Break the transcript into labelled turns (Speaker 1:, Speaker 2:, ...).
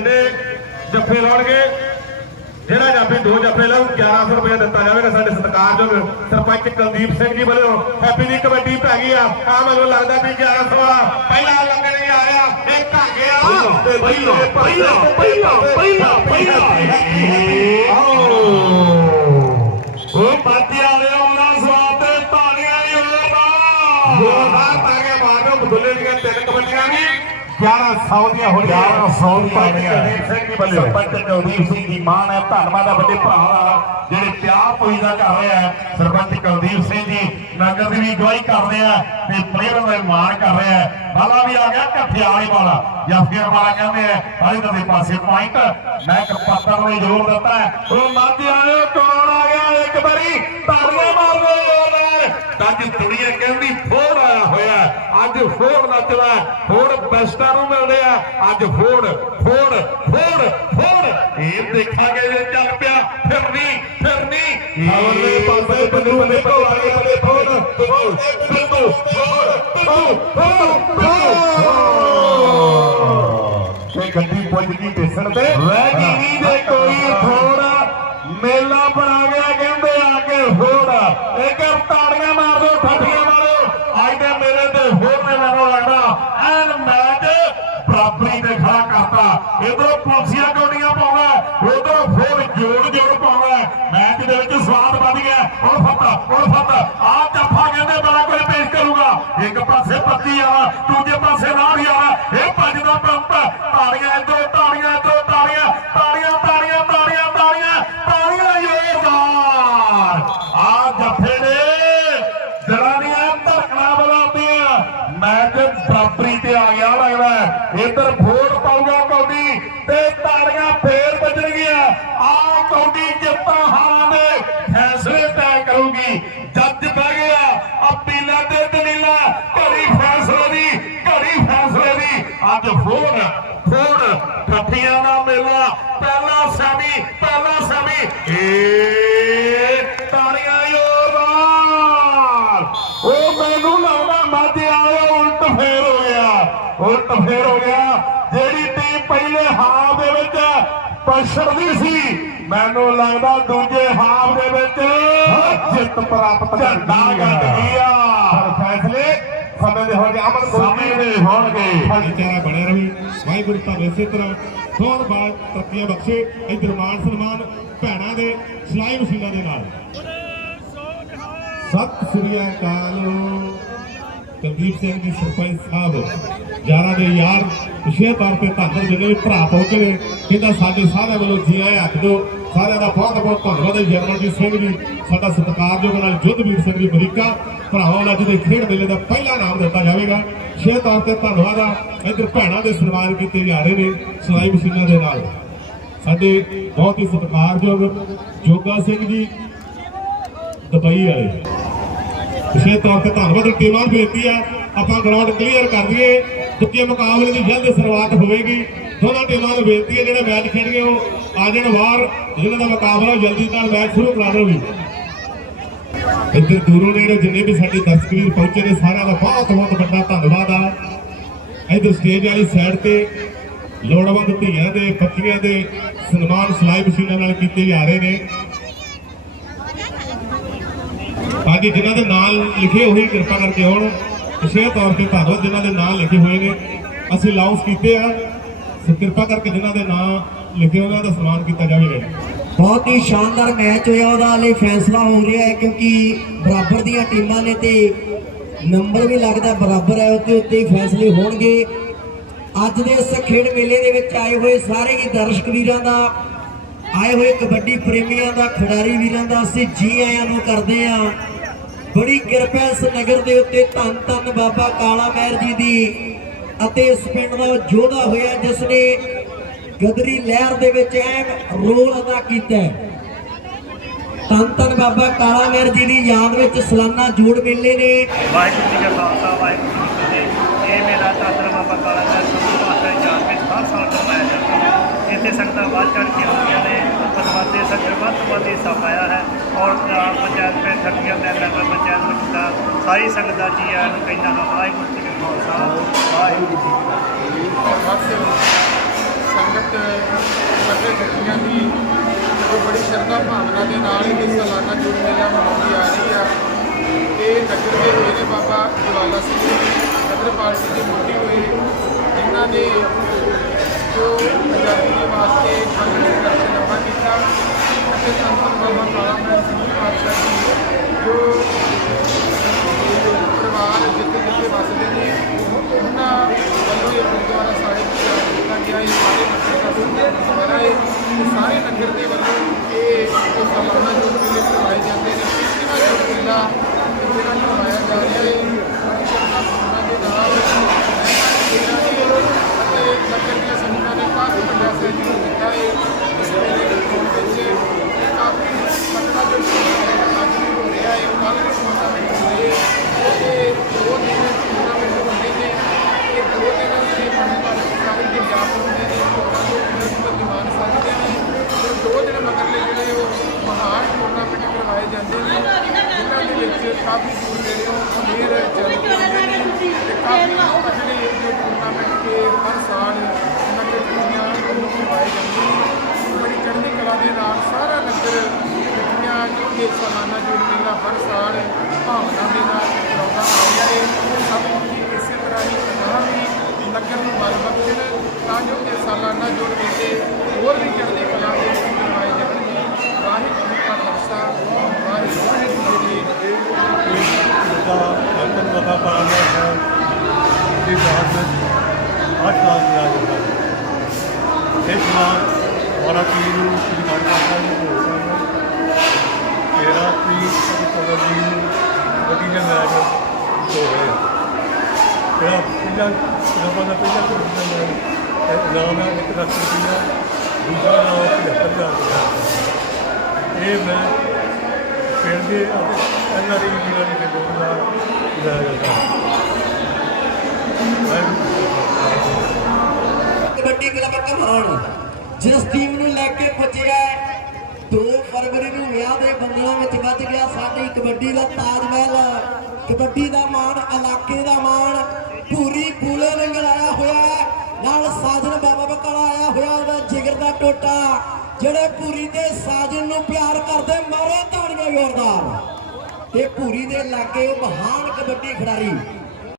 Speaker 1: ਜਿੰਨੇ ਜੱਫੇ ਲਾਉਣਗੇ ਜਿਹੜਾ ਜਾਫੀ ਦੋ ਜੱਫੇ ਲਾਉ 1100 ਰੁਪਏ ਦਿੱਤਾ ਜਾਵੇਗਾ ਸਾਡੇ ਸਤਿਕਾਰਯੋਗ ਸਰਪੰਚ ਕੁਲਦੀਪ ਸਿੰਘ ਜੀ ਵੱਲੋਂ। ਹੈਪੀ ਦੀ ਕਬੱਡੀ ਪੈ ਗਈ ਆ। ਆ ਮੈਨੂੰ ਲੱਗਦਾ ਵੀ 1100 ਵਾਲਾ ਪਹਿਲਾ ਨਹੀਂ ਆ ਰਿਹਾ ਇਹ ਘਾਗੇ ਆ ਤੇ
Speaker 2: ਪਹਿਲਾ, ਪਹਿਲਾ, ਪਹਿਲਾ, ਪਹਿਲਾ, ਪਹਿਲਾ। ਉਹ ਬਾਤੀ ਵਾਲਿਆ ਉਹਨਾਂ ਸਵਾਦ ਤੇ ਤਾਲੀਆਂ ਹੀ ਹੋਣਾ
Speaker 1: ਜੋਰਦਾਰ ਤਾਗੇ ਮਾਰੋ ਬਦੁੱਲੇ ਦੀਆਂ ਤਿੰਨ ਕਬੱਡੀਆਂ ਵੀ 1100 ਦੀਆਂ ਹੋ
Speaker 2: 1100 ਦੀਆਂ ਸਰਪੰਚ ਕੁਲਦੀਪ ਸਿੰਘ ਦੀ ਮਾਣ ਹੈ ਧੰਨਵਾਦ ਹੈ ਵੱਡੇ ਭਰਾ ਦਾ, ਜਿਹੜੇ ਪਿਆਰ ਪੂਰੀ ਕਰ ਰਿਹਾ ਸਰਪੰਚ ਕੁਲਦੀਪ ਸਿੰਘ ਜੀ, ਨਗਰ ਦੀ ਵੀ ਅਗਵਾਈ ਕਰ ਰਹੇ ਆ ਤੇ ਪਲੇਅਰਾਂ ਦਾ ਮਾਣ ਕਰ ਰਹੇ ਬਾਲਾ ਵੀ ਆ ਗਿਆ ਕਠਿਆਲੇ ਵਾਲਾ ਜਾਂ ਵਾਲਾ ਕਹਿੰਦੇ ਆ ਆਲੇ ਦੇ ਪਾਸੇ ਪੁਆਇੰਟ ਮੈਂ ਇੱਕ ਨੂੰ ਜ਼ੋਰ ਦਿੱਤਾ ਉਹ ਮਾਝੇ ਆਇਓ ਕੌਣ ਆ ਗਿਆ, ਇੱਕ ਵਾਰੀ ਤਾੜੀਆਂ ਮਾਰਦੇ ਅੱਜ ਦੁਨੀਆ ਕਹਿੰਦੀ ਫੋੜ ਆਇਆ ਹੋਇਆ। ਅੱਜ ਫੋੜ ਨੱਚਦਾ। ਫੋੜ ਬੈਸਟਾਂ ਨੂੰ ਮਿਲਦੇ ਆ। ਅੱਜ ਫੋੜ ਫੋੜ ਫੋੜ ਫੋੜ। ਇਹ ਦੇਖਾਂਗੇ ਜੇ ਚੱਲ ਪਿਆ। ਫਿਰ ਨਹੀਂ ਫਿਰ ਨਹੀਂ
Speaker 1: ਦੇ ਪਾਸੇ ਬੰਦੇ ਬੰਦੇ ਭਗਵਾਨੇ ਬੰਦੇ ਫੋੜ। ਫੋੜ ਬਿੰਦੂ ਫੋੜ ਫੋੜ ਫੋੜ ਤੇ ਗੱਡੀ ਪੁੱਜ ਗਈ ਟੇਸਣ ਤੇ
Speaker 2: ਰਹਿ ਗਈ ਨਹੀਂ ਜੇ ਕੋਈ ਥੋੜਾ ਮੇਲਾ ਬਣਾ ਗਿਆ ਕਹਿੰਦੇ ਆ ਕੇ ਫੋੜ ਇੱਕ ਤਾੜੀਆਂ ਮਾਰ ਦਿਓ ਠੱਠੀਆਂ ਮਾਰੋ ਅੱਜ ਦੇ ਮੇਲੇ ਤੇ ਹੋਰ ਨੇ ਮੈਨੂੰ ਲੱਗਦਾ ਐਨ ਮੈਚ ਬਰਾਬਰੀ ਤੇ ਖੜਾ ਕਰਤਾ ਇਧਰੋਂ ਪੁਲਸੀਆਂ ਗੋਡੀਆਂ ਪਾਉਂਦਾ ਉਧਰੋਂ ਫੋੜ ਜੋੜ ਜੋੜ ਪਾਉਂਦਾ ਮੈਚ ਦੇ ਵਿੱਚ ਸਵਾਦ ਵੱਧ ਗਿਆ ਉਹ ਫੱਤਾ ਉਹ ਫੱਤਾ ਆ ਜੱਫਾ ਕਹਿੰਦੇ ਬੜਾ ਕੁਝ ਪੇਸ਼ ਕਰੂਗਾ ਇੱਕ ਪਾਸੇ ਪੱਤੀ ਦੂਜੇ ਪਾਸੇ ਨਾੜੀ ਆਵਾ ਇਹ ਭੱਜਦਾ ਪੰਪ, ਤਾੜੀਆਂ ਇਧਰੋਂ ਤਾੜੀਆਂ ਇਧਰੋਂ, ਤਾੜੀਆਂ ਤਾੜੀਆਂ ਤਾੜੀਆਂ ਤਾੜੀਆਂ ਤਾੜੀਆਂ ਤਾੜੀਆਂ ਜ਼ੋਰਦਾਰ। ਆ ਜੱਫੇ ਨੇ ਜਰਾਂ ਦੀਆਂ ਧੜਕਣਾਂ ਬੁਲਾਉਂਦੀਆਂ ਮੈਚ ਬਰਾਬਰੀ ਤੇ ਆ ਗਿਆ, ਲੱਗਦਾ ਇਧਰ ਫੋੜ ਪਾਊਗਾ ਕੌਡੀ ਤੇ ਤਾੜੀਆਂ ਫੇਰ ਵੱਜਣਗੀਆਂ ਆ ਕੌਡੀ ਜਿੱਤਾਂ ਹਾਰਾਂ ਦੇ ਫੈਸਲੇ ਤੈਅ ਕਰੂਗੀ ਜੱਜ ਬਹਿ ਗਿਆ ਅਪੀਲਾਂ ਤੇ ਦਲੀਲਾਂ ਘੜੀ ਫੈਸਲੇ ਦੀ ਘੜੀ ਫੈਸਲੇ ਦੀ ਅੱਜ ਫੋੜ ਫੋੜ ਠੱਠੀਆਂ ਦਾ ਮੇਲਾ ਪਹਿਲਾ ਸੈਮੀ ਪਹਿਲਾ ਸੈਮੀ ਏ ਤਾੜੀਆਂ ਯੋਰਦਾਰ ਉਹ ਮੈਨੂੰ ਲੱਗਦਾ ਮਾਝੇ ਆਇਆ ਉਲਟ ਫੇਰ ਹੋ ਗਿਆ ਉਲਟ ਫੇਰ ਹੋ ਗਿਆ। ਜਿਹੜੀ ਟੀਮ ਪਹਿਲੇ ਹਾਫ ਦੇ ਵਿੱਚ ਪਛੜਦੀ ਸੀ ਮੈਨੂੰ ਲੱਗਦਾ ਦੂਜੇ ਹਾਫ ਦੇ ਵਿੱਚ ਜਿੱਤ ਪ੍ਰਾਪਤ ਝੰਡਾ ਗੱਡ ਗਿਆ
Speaker 1: ਫੈਸਲੇ ਸਮੇਂ ਦੇ ਹੋਣਗੇ ਅਮਨ
Speaker 2: ਸਮੇਂ ਦੇ ਹੋਣਗੇ।
Speaker 3: ਭਾਈਚਾਰਾ ਬਣਿਆ ਰਹੇ ਵਾਹਿਗੁਰੂ ਤੁਹਾਨੂੰ ਇਸੇ ਤਰ੍ਹਾਂ ਬਹੁਤ ਬਾਤ ਤਰੱਕੀਆਂ ਬਖਸ਼ੇ ਇਧਰ ਮਾਨ ਸਨਮਾਨ ਭੈਣਾਂ ਦੇ ਸਿਲਾਈ ਮਸ਼ੀਨਾਂ ਦੇ ਨਾਲ। ਸਤਿ ਸ੍ਰੀ ਅਕਾਲ। ਕੁਲਦੀਪ ਸਿੰਘ ਜੀ, ਸਰਪੰਚ ਸਾਹਿਬ, ਯਾਰਾਂ ਦੇ ਯਾਰ ਵਿਸ਼ੇਸ਼ ਤੌਰ ਤੇ ਧੰਨਵਾਦ ਜਿੰਨੇ ਵੀ ਭਰਾ ਪਹੁੰਚੇ ਨੇ ਕਹਿੰਦਾ ਸਾਡੇ ਸਾਰਿਆਂ ਵੱਲੋਂ ਜੀ ਆਇਆਂ ਹੱਥ ਦਿਓ। ਸਾਰਿਆਂ ਦਾ ਬਹੁਤ ਬਹੁਤ ਧੰਨਵਾਦ ਹੈ ਜਰਮਨਜੀਤ ਸਿੰਘ ਜੀ, ਸਾਡਾ ਸਤਿਕਾਰਯੋਗ ਨਾਲ ਜੁੱਧਵੀਰ ਸਿੰਘ ਜੀ ਅਮਰੀਕਾ। ਭਰਾਵਾਂ ਨੂੰ ਅੱਜ ਦੇ ਖੇਡ ਮੇਲੇ ਦਾ ਪਹਿਲਾ ਨਾਮ ਦਿੱਤਾ ਜਾਵੇਗਾ। ਛੇ ਤੌਰ ਤੇ ਧੰਨਵਾਦ ਆ। ਇੱਧਰ ਭੈਣਾਂ ਦੇ ਸਨਮਾਨ ਕੀਤੇ ਜਾ ਰਹੇ ਨੇ ਸਲਾਈ ਮਸ਼ੀਨਾਂ ਦੇ ਨਾਲ। ਸਾਡੇ ਬਹੁਤ ਹੀ ਸਤਿਕਾਰਯੋਗ ਜੋਗਾ ਸਿੰਘ ਜੀ, ਦੁਬਈ ਵਾਲੇ। ਵਿਸ਼ੇਸ਼ ਤੌਰ ਤੇ ਧੰਨਵਾਦ ਟੀਮਾਂ ਨੂੰ ਬੇਨਤੀ ਆ ਆਪਾਂ ਗਰਾਊਂਡ ਕਲੀਅਰ ਕਰ ਦਈਏ। ਦੂਜੇ ਮੁਕਾਬਲੇ ਦੀ ਜਲਦ ਸ਼ੁਰੂਆਤ ਹੋਵੇਗੀ। ਦੋਨਾਂ ਟੀਮਾਂ ਨੂੰ ਬੇਨਤੀ ਹੈ, ਜਿਹੜੇ ਮੈਚ ਖੇਡਣਗੇ ਉਹ ਆ ਜਾਣ ਬਾਹਰ ਜਿਹਨਾਂ ਦਾ ਮੁਕਾਬਲਾ ਉਹ ਜਲਦੀ ਨਾਲ ਮੈਚ ਸ਼ੁਰੂ ਕਰਾ ਦਿਓ ਵੀ ਇੱਧਰ ਦੂਰੋਂ ਨੇੜੇ ਜਿੰਨੇ ਵੀ ਸਾਡੇ ਦਰਸ਼ਕ ਵੀਰ ਪਹੁੰਚੇ ਨੇ, ਸਾਰਿਆਂ ਦਾ ਬਹੁਤ ਬਹੁਤ ਵੱਡਾ ਧੰਨਵਾਦ ਆ। ਇੱਧਰ ਸਟੇਜ ਵਾਲੀ ਸਾਈਡ ਤੇ ਲੋੜਵੰਦ ਧੀਆਂ ਦੇ ਬੱਚੀਆਂ ਦੇ ਸਨਮਾਨ ਸਿਲਾਈ ਮਸ਼ੀਨਾਂ ਨਾਲ ਕੀਤੇ ਜਾ ਰਹੇ ਨੇ। ਅੱਜ ਜਿਨ੍ਹਾਂ ਦੇ ਨਾਂ ਲਿਖੇ ਹੋਏ ਕਿਰਪਾ ਕਰਕੇ ਆਉਣ। ਵਿਸ਼ੇਸ਼ ਤੌਰ ਤੇ ਧੰਨਵਾਦ ਜਿਨ੍ਹਾਂ ਦੇ ਨਾਂ ਲਿਖੇ ਹੋਏ ਨੇ। ਅਸੀਂ ਲਾਉਂਸ ਕੀਤੇ ਆ। ਸੋ ਕਿਰਪਾ ਕਰਕੇ ਜਿਨ੍ਹਾਂ ਦੇ ਨਾਂ ਲਿਖੇ ਉਹਨਾਂ ਦਾ ਸਨਮਾਨ ਕੀਤਾ ਜਾਵੇਗਾ
Speaker 4: ਬਹੁਤ ਹੀ ਸ਼ਾਨਦਾਰ ਮੈਚ ਹੋਇਆ, ਉਹਦਾ ਲਈ ਫੈਸਲਾ ਹੋ ਰਿਹਾ ਹੈ, ਕਿਉਂਕਿ ਬਰਾਬਰ ਦੀਆਂ ਟੀਮਾਂ ਨੇ ਤੇ ਨੰਬਰ ਵੀ ਲੱਗਦਾ ਬਰਾਬਰ ਹੈ ਉੱਤੇ ਉੱਤੇ ਹੀ ਫੈਸਲੇ ਹੋਣਗੇ। ਅੱਜ ਦੇ ਇਸ ਖੇਡ ਮੇਲੇ ਦੇ ਵਿੱਚ ਆਏ ਹੋਏ ਸਾਰੇ ਹੀ ਦਰਸ਼ਕ ਵੀਰਾਂ ਦਾ, ਆਏ ਹੋਏ ਕਬੱਡੀ ਪ੍ਰੇਮੀਆਂ ਦਾ, ਖਿਡਾਰੀ ਵੀਰਾਂ ਦਾ, ਅਸੀਂ ਜੀ ਆਇਆਂ ਨੂੰ ਕਰਦੇ ਹਾਂ। ਬੜੀ ਕਿਰਪਾ ਇਸ ਨਗਰ ਦੇ ਉੱਤੇ ਧੰਨ ਧੰਨ ਬਾਬਾ ਕਾਲਾ ਮਹਿਰ ਜੀ ਦੀ ਅਤੇ ਇਸ ਪਿੰਡ ਦਾ ਉਹ ਯੋਧਾ ਹੋਇਆ ਜਿਸ ਨੇ ਗਦਰੀ ਲਹਿਰ ਦੇ ਵਿੱਚ ਅਹਿਮ ਰੋਲ ਅਦਾ ਕੀਤਾ ਧੰਨ ਧੰਨ ਬਾਬਾ ਕਾਲਾ ਮਹਿਰ ਜੀ ਦੀ ਯਾਦ ਵਿੱਚ ਸਾਲਾਨਾ ਜੋੜ ਮੇਲੇ ਨੇ।
Speaker 5: ਵਾਹਿਗੁਰੂ ਜੀ ਕਾ ਖਾਲਸਾ, ਵਾਹਿਗੁਰੂ ਜੀ ਕੀ ਫਤਿਹ। ਇਹ ਮੇਲਾ ਚਾਦਰ ਬਾਬਾ ਕਾਲਾ ਮਹਿਰ ਸੰਤ ਭਾਸ਼ਾ ਜਾਨ ਵਿੱਚ ਹਰ ਸਾਲ ਕਰਵਾਇਆ ਜਾਂਦਾ ਹੈ। ਇੱਥੇ ਸੰਗਤਾਂ ਵੱਧ ਚੜ ਕੇ ਆਉਂਦੀਆਂ ਨੇ। ਪਰਮਾਤਮਾ ਸੱਜਣ ਵੱਧ ਤੋਂ ਵੱਧ ਹਿੱਸਾ ਪਾਇਆ ਹੈ। ਔਰ ਗ੍ਰਾਮ ਪੰਚਾਇਤ ਦੇ ਠੱਗੀਆਂ ਦੇ ਮੈਂਬਰ ਪੰਚਾਇਤ ਵਿੱਚ ਦਾ ਸਾਰੀ ਸੰਗਤ ਦਾ ਜੀ ਆਇਆਂ ਨੂੰ ਕਹਿੰਦਾ ਹਾਂ, ਵਾਹਿਗੁਰੂ ਜੀ ਕਾ ਖਾਲਸਾ। ਵਾਹਿਗੁਰੂ ਜੀ ਕੀ ਫਤਿਹ
Speaker 6: ਸੰਗਤ ਅਤੇ ਬੱਚੀਆਂ ਦੀ ਜੋ ਬੜੀ ਸ਼ਰਧਾ ਭਾਵਨਾ ਦੇ ਨਾਲ ਇਹ ਸਾਲਾਨਾ ਜੁੜ ਮੇਲਾ ਮਨਾਉਂਦੀ ਆ ਰਹੀ ਆ। ਇਹ ਨਗਰ ਦੇ ਮੇਰੇ ਬਾਬਾ ਜਵਾਲਾ ਸਿੰਘ ਜੀ, ਨਗਰ ਪਾਰਟੀ ਦੇ ਮੁੱਢੀ ਹੋਏ। ਜਿਨ੍ਹਾਂ ਨੇ ਜੋ ਆਜ਼ਾਦੀ ਦੇ ਵਾਸਤੇ ਸਾਰੇ ਨਗਰ ਦੇ ਵੱਲੋਂ ਇਹ ਜੋ ਮਹਾਨ ਟੂਰਨਾਮੈਂਟ ਕਰਵਾਏ ਜਾਂਦੇ ਨੇ, ਜਿਨ੍ਹਾਂ ਦੇ ਵਿੱਚ ਕਾਫੀ ਦੂਰ ਨੇੜਿਓਂ ਅਮੀਰ ਜਨਮ ਆਉਂਦੇ ਨੇ ਤੇ ਕਾਫੀ ਅਗਲੇ ਇਹ ਟੂਰਨਾਮੈਂਟ ਕੇ ਹਰ ਸਾਲ ਨਗਰ ਦੀਆਂ ਵੱਲੋਂ ਕਰਵਾਏ ਜਾਂਦੇ ਨੇ। ਬੜੀ ਚੜ੍ਹਦੀ ਕਲਾ ਦੇ ਨਾਲ ਸਾਰਾ ਨਗਰ ਇਕੱਠੀਆਂ ਜੋ ਇਹ ਸਾਲਾਨਾ ਜੋੜ ਮੇਲਾ ਹਰ ਸਾਲ ਭਾਵਨਾ ਦੇ ਨਾਲ ਕਰਾਉਂਦਾ ਆ ਰਿਹਾ ਹੈ। ਸਭ ਨੂੰ ਇਸੇ ਤਰ੍ਹਾਂ ਹੀ ਅਗਾਂਹ ਵੀ ਨਗਰ ਨੂੰ ਬਲ ਬਖਸ਼ਣ ਤਾਂ ਜੋ ਇਹ ਸਾਲਾਨਾ ਜੋੜ ਮੇਲੇ ਹੋਰ ਵੀ ਚੜ੍ਹਦੇ ਕਲਾ ਦੇ ਵਿੱਚ ਕਰਵਾਏ ਜਾਣਗੇ ਵਾਹਿਗੁਰੂ ਜੀ ਕਾ ਖਾਲਸਾ ਵਾਹਿਗੁਰੂ ਜੀ ਕੀ ਫਤਿਹ
Speaker 7: ਦਾ ਵਤਨ ਵਫਾ ਪਾਣਾ ਹੈ। ਦੀ ਬਾਤ ਆਠ ਸਾਲ ਦੀ ਆਜ ਹੈ ਇਸ ਨਾਲ ਵਾਰਾ ਪੀਰ ਨੂੰ ਸ੍ਰੀ ਗੁਰੂ ਸਾਹਿਬ ਜੀ ਨੂੰ ਹੋ ਰਿਹਾ ਤੇਰਾ ਪੀਰ ਸ੍ਰੀ ਪਵਨ ਜੀ ਨੂੰ ਵੱਡੀ ਨੇ ਮੈਚ ਹੋ ਰਿਹਾ ਤੇਰਾ ਪਹਿਲਾ ਰੱਬਾ ਦਾ ਪਹਿਲਾ ਕੁਰਬਾਨ ਹੈ ਨਾਮ ਹੈ ਇੱਕ ਲੱਖ ਰੁਪਈਆ। ਦੂਜਾ ਨਾਮ 75000 ਰੁਪਇਆ ਇਹ ਮੈਂ ਪਿੰਡ ਦੇ ਅਤੇ ਇਹਨਾਂ ਦੀ ਵੀਰਾਂ ਦੀ ਸਹਿਯੋਗ
Speaker 4: ਕਬੱਡੀ ਕਲੱਬ ਕਮਾਨ। ਜਿਸ ਟੀਮ ਨੂੰ ਲੈ ਕੇ ਪੁੱਜਿਆ 2 ਫਰਵਰੀ ਨੂੰ ਵਿਆਹ ਦੇ ਬੰਗਲਾਂ ਵਿੱਚ ਵੱਜ ਗਿਆ ਸਾਡੀ ਕਬੱਡੀ ਦਾ ਤਾਜ ਮਹਿਲ। ਕਬੱਡੀ ਦਾ ਮਾਣ, ਇਲਾਕੇ ਦਾ ਮਾਣ, ਪੂਰੀ ਪੂਲੇ ਨੰਗਲ ਆਇਆ ਹੋਇਆ ਨਾਲ ਸਾਜਨ ਬਾਬਾ ਬਕਾਲਾ ਆਇਆ ਹੋਇਆ ਉਹਦਾ ਜਿਗਰ ਦਾ ਟੋਟਾ। ਜਿਹੜੇ ਪੂਰੀ ਦੇ ਸਾਜਨ ਨੂੰ ਪਿਆਰ ਕਰਦੇ, ਮਾਰੇ ਤਾੜੀਆਂ ਜ਼ੋਰਦਾਰ ਤੇ ਭੂਰੀ ਦੇ ਲਾਗੇ ਮਹਾਨ ਕਬੱਡੀ ਖਿਡਾਰੀ